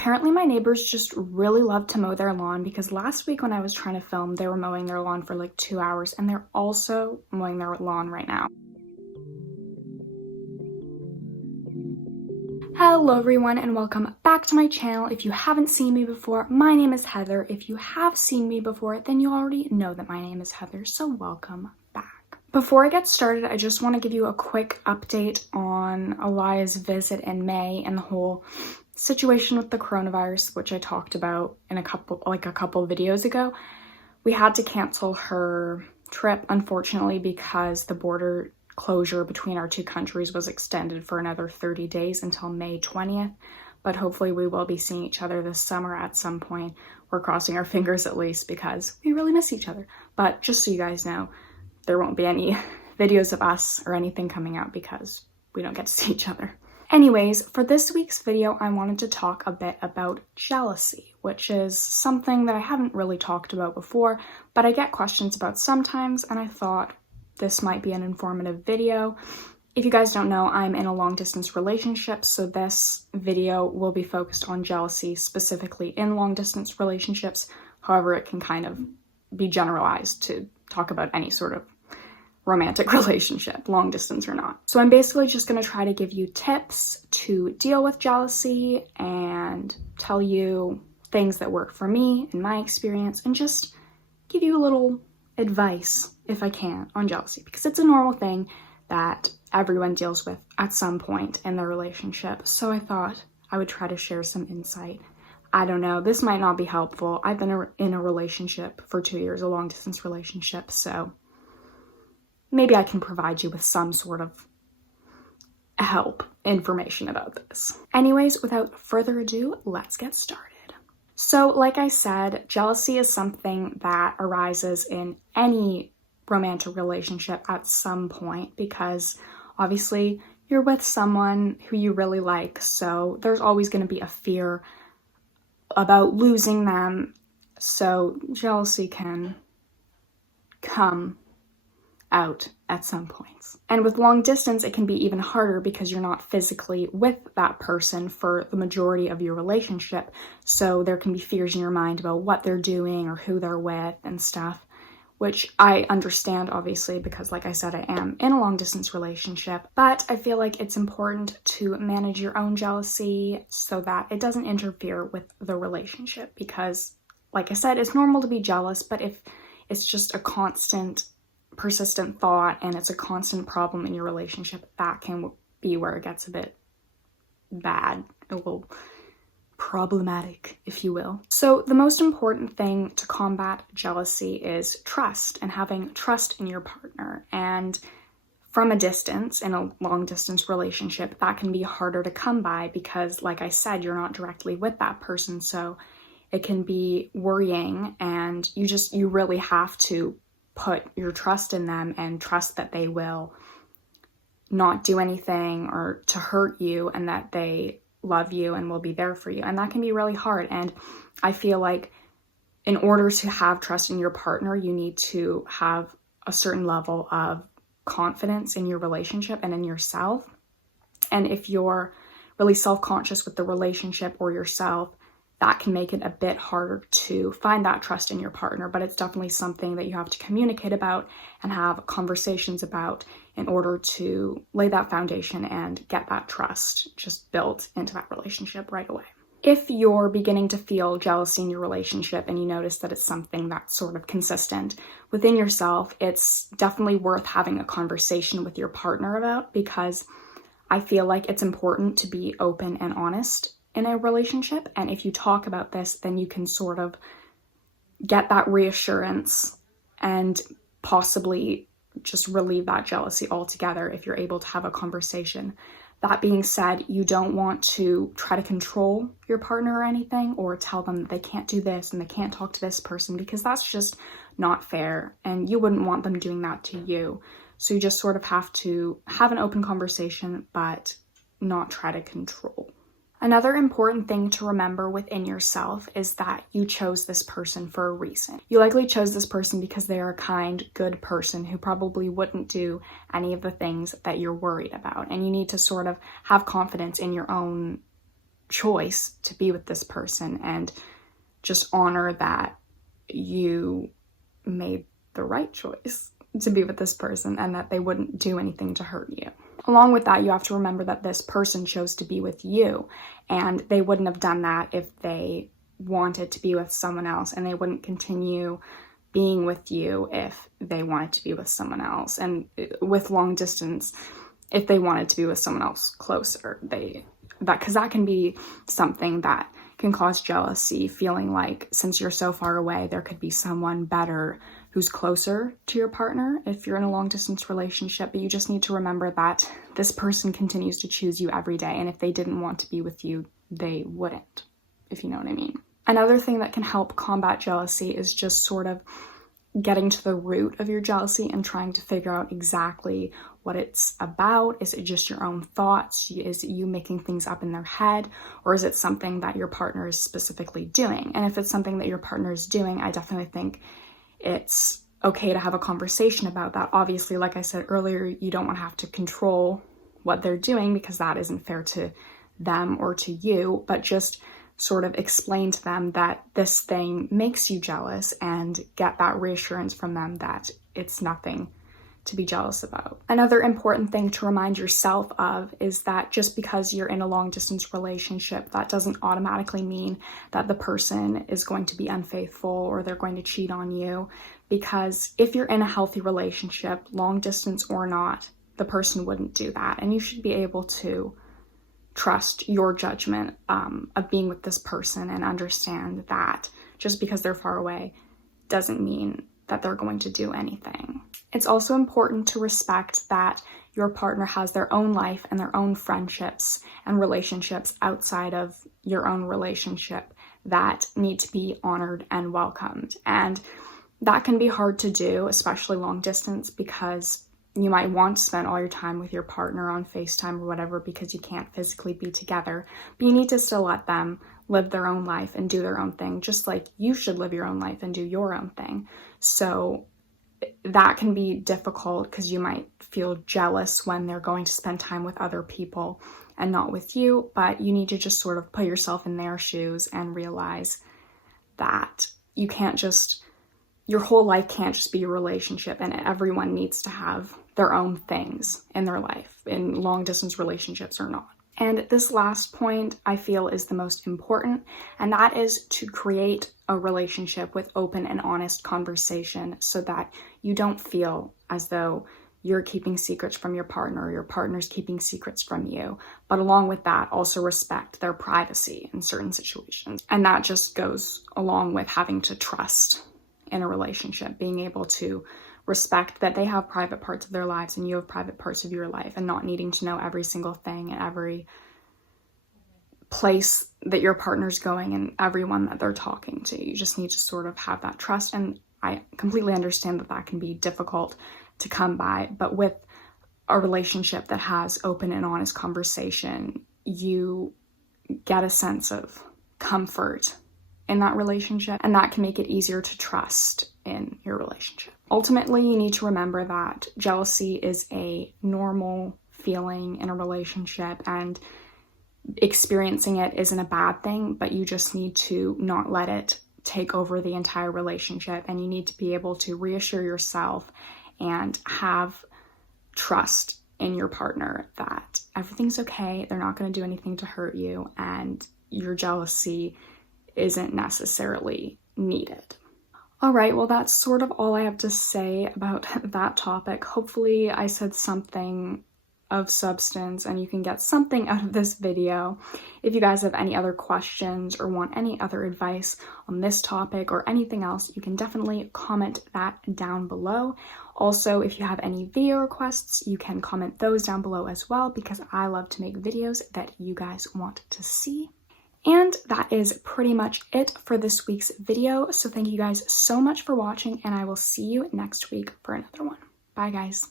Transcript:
Apparently my neighbors just really love to mow their lawn, because last week when I was trying to film, they were mowing their lawn for like 2 hours, and they're also mowing their lawn right now. Hello everyone and welcome back to my channel. If you haven't seen me before, my name is Heather. If you have seen me before, then you already know that my name is Heather, so welcome back. Before I get started, I just want to give you a quick update on Elia's visit in May and the whole situation with the coronavirus, which I talked about in a couple videos ago. We had to cancel her trip, unfortunately, because the border closure between our two countries was extended for another 30 days until May 20th, but hopefully we will be seeing each other this summer at some point. We're crossing our fingers at least, because we really miss each other. But just so you guys know, there won't be any videos of us or anything coming out because we don't get to see each other. Anyways, for this week's video, I wanted to talk a bit about jealousy, which is something that I haven't really talked about before, but I get questions about sometimes, and I thought this might be an informative video. If you guys don't know, I'm in a long-distance relationship, so this video will be focused on jealousy, specifically in long-distance relationships. However, it can kind of be generalized to talk about any sort of romantic relationship, long distance or not. So I'm basically just going to try to give you tips to deal with jealousy and tell you things that work for me in my experience, and just give you a little advice, if I can, on jealousy, because it's a normal thing that everyone deals with at some point in their relationship. So I thought I would try to share some insight. I don't know, this might not be helpful. I've been in a relationship for 2 years, a long distance relationship, so maybe I can provide you with some sort of help, information about this. Anyways, without further ado, let's get started. So like I said, jealousy is something that arises in any romantic relationship at some point, because obviously you're with someone who you really like, so there's always going to be a fear about losing them, so jealousy can come out at some points. And with long distance, it can be even harder because you're not physically with that person for the majority of your relationship, so there can be fears in your mind about what they're doing or who they're with and stuff, which I understand, obviously, because like I said, I am in a long distance relationship, but I feel like it's important to manage your own jealousy so that it doesn't interfere with the relationship, because like I said, it's normal to be jealous, but if it's just a constant persistent thought and it's a constant problem in your relationship, that can be where it gets a bit bad, a little problematic, if you will. So the most important thing to combat jealousy is trust, and having trust in your partner. And from a distance, in a long distance relationship, that can be harder to come by because, like I said, you're not directly with that person, so it can be worrying, and you really have to put your trust in them and trust that they will not do anything or to hurt you, and that they love you and will be there for you. And that can be really hard. And I feel like in order to have trust in your partner, you need to have a certain level of confidence in your relationship and in yourself. And if you're really self-conscious with the relationship or yourself, that can make it a bit harder to find that trust in your partner, but it's definitely something that you have to communicate about and have conversations about in order to lay that foundation and get that trust just built into that relationship right away. If you're beginning to feel jealousy in your relationship and you notice that it's something that's sort of consistent within yourself, it's definitely worth having a conversation with your partner about, because I feel like it's important to be open and honest in a relationship, and if you talk about this, then you can sort of get that reassurance and possibly just relieve that jealousy altogether if you're able to have a conversation. That being said, you don't want to try to control your partner or anything, or tell them that they can't do this and they can't talk to this person, because that's just not fair, and you wouldn't want them doing that to you. So you just sort of have to have an open conversation, but not try to control. Another important thing to remember within yourself is that you chose this person for a reason. You likely chose this person because they are a kind, good person who probably wouldn't do any of the things that you're worried about. And you need to sort of have confidence in your own choice to be with this person, and just honor that you made the right choice to be with this person and that they wouldn't do anything to hurt you. Along with that, you have to remember that this person chose to be with you, and they wouldn't have done that if they wanted to be with someone else, and they wouldn't continue being with you if they wanted to be with someone else. And with long distance, if they wanted to be with someone else closer, because that can be something that can cause jealousy, feeling like since you're so far away, there could be someone better who's closer to your partner if you're in a long distance relationship. But you just need to remember that this person continues to choose you every day, and if they didn't want to be with you, they wouldn't, if you know what I mean. Another thing that can help combat jealousy is just sort of getting to the root of your jealousy and trying to figure out exactly what it's about. Is it just your own thoughts? Is it you making things up in their head? Or is it something that your partner is specifically doing? And if it's something that your partner is doing, I definitely think it's okay to have a conversation about that. Obviously, like I said earlier, you don't want to have to control what they're doing because that isn't fair to them or to you, but just sort of explain to them that this thing makes you jealous and get that reassurance from them that it's nothing to be jealous about. Another important thing to remind yourself of is that just because you're in a long distance relationship, that doesn't automatically mean that the person is going to be unfaithful or they're going to cheat on you. Because if you're in a healthy relationship, long distance or not, the person wouldn't do that. And you should be able to trust your judgment of being with this person and understand that just because they're far away doesn't mean that they're going to do anything. It's also important to respect that your partner has their own life and their own friendships and relationships outside of your own relationship that need to be honored and welcomed. And that can be hard to do, especially long distance, because you might want to spend all your time with your partner on FaceTime or whatever because you can't physically be together, but you need to still let them live their own life and do their own thing, just like you should live your own life and do your own thing. So that can be difficult because you might feel jealous when they're going to spend time with other people and not with you, but you need to just sort of put yourself in their shoes and realize that you can't just, your whole life can't just be a relationship, and everyone needs to have their own things in their life, in long distance relationships or not. And this last point I feel is the most important, and that is to create a relationship with open and honest conversation so that you don't feel as though you're keeping secrets from your partner or your partner's keeping secrets from you. But along with that, also respect their privacy in certain situations. And that just goes along with having to trust in a relationship, being able to respect that they have private parts of their lives and you have private parts of your life, and not needing to know every single thing and every place that your partner's going and everyone that they're talking to. You just need to sort of have that trust. And I completely understand that that can be difficult to come by, but with a relationship that has open and honest conversation, you get a sense of comfort in that relationship, and that can make it easier to trust in your relationship. Ultimately, you need to remember that jealousy is a normal feeling in a relationship, and experiencing it isn't a bad thing, but you just need to not let it take over the entire relationship, and you need to be able to reassure yourself and have trust in your partner that everything's okay, they're not going to do anything to hurt you, and your jealousy isn't necessarily needed. All right, well, that's sort of all I have to say about that topic. Hopefully I said something of substance and you can get something out of this video. If you guys have any other questions or want any other advice on this topic or anything else, you can definitely comment that down below. Also, if you have any video requests, you can comment those down below as well, because I love to make videos that you guys want to see. And that is pretty much it for this week's video. So thank you guys so much for watching, and I will see you next week for another one. Bye, guys.